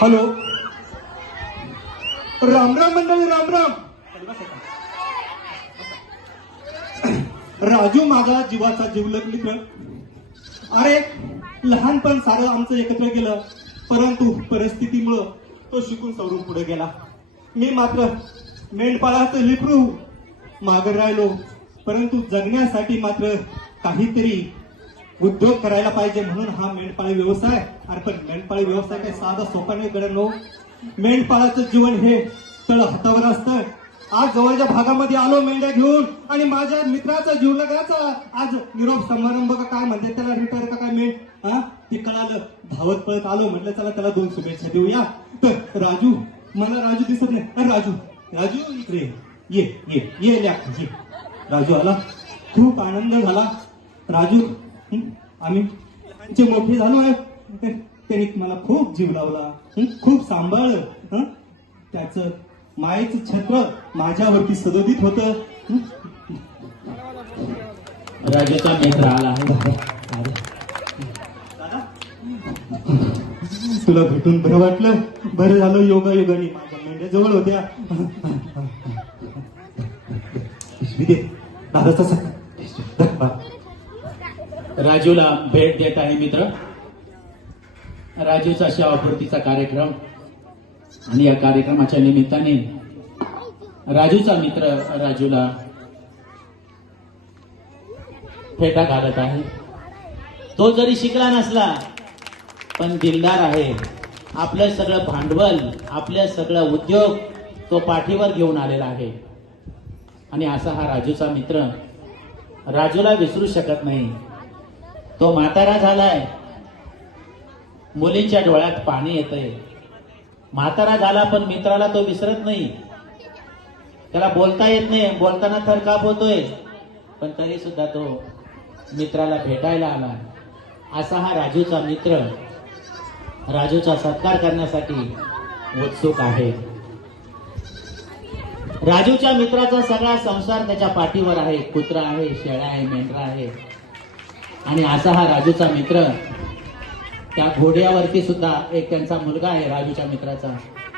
Hello, Ram Ram मंडळी, राम राम. राजू माझा जीवाचा जिवलग मित्र. अरे लहानपण सारं आमचं एकत्र गेलं, परंतु परिस्थितीमुळं तो शिकून सवरून पुढे गेला. मी मात्र मेंढपाळाचं लेकरू मागे राहिलो. परंतु जगण्यासाठी मात्र काहीतरी उद्योग करायला पाहिजे म्हणून हा मेंढपाळी व्यवसाय. अरे पण मेंढपाळी व्यवसाय काही साधा सोपा नाही कडनो. मेंढपाळाचं जीवन हे तळ हातावर असतं. आज जवळच्या भागामध्ये आलो मेंढ्या घेऊन आणि माझ्या मित्राचा जीवलगाचा आज निरोप समारंभ का काय म्हणते त्याला, रिटायर का काय मेंढ ते कळालं. धावत पळत आलो, म्हटलं चला त्याला 2 शुभेच्छा देऊया. तर राजू, मला राजू दिसत नाही. अरे राजू, राजू इकडे ये ये ये ये. राजू आला, खूप आनंद झाला. राजू, आम्ही लहानचे मोठे झालो आहे. त्यांनी मला खूप जीव लावला, खूप सांभाळलं. त्याचं मायेचं छत्र माझ्यावरती सदोदित होतं. राजूचा मित्र आला आहे. दादा, तुला भेटून बरं वाटलं. बरं झालं, योगा योगाने माझ्या मेंढ्या जवळ होत्या. दादाचा राजूला भेट देत आहे मित्र. राजूचा सेवापूर्तीचा कार्यक्रम आणि या कार्यक्रमाच्या निमित्ताने राजूचा मित्र राजूला फेटा घालत आहे. तो जरी शिकला नसला पण दिलदार आहे. आपलं सगळं भांडवल, आपलं सगळं उद्योग तो पाठीवर घेऊन आलेला आहे. आणि असा हा राजूचा मित्र राजूला विसरू शकत नाही. तो म्हातारा झालाय, मुलींच्या डोळ्यात पाणी येतंय. म्हातारा झाला पण मित्राला तो विसरत नाही. त्याला बोलता येत नाही, बोलताना थरकाप होतोय, पण तरी सुद्धा तो मित्राला भेटायला आला. असा हा राजूचा मित्र राजूचा सत्कार करण्यासाठी उत्सुक आहे. राजूच्या मित्राचा सगळा संसार त्याच्या पाठीवर आहे. कुत्रा आहे, शेळ्या आहे, मेंढरा आहे. आणि असा हा राजूचा मित्र, त्या घोड्यावरती सुद्धा एक त्यांचा मुलगा आहे राजूच्या मित्राचा.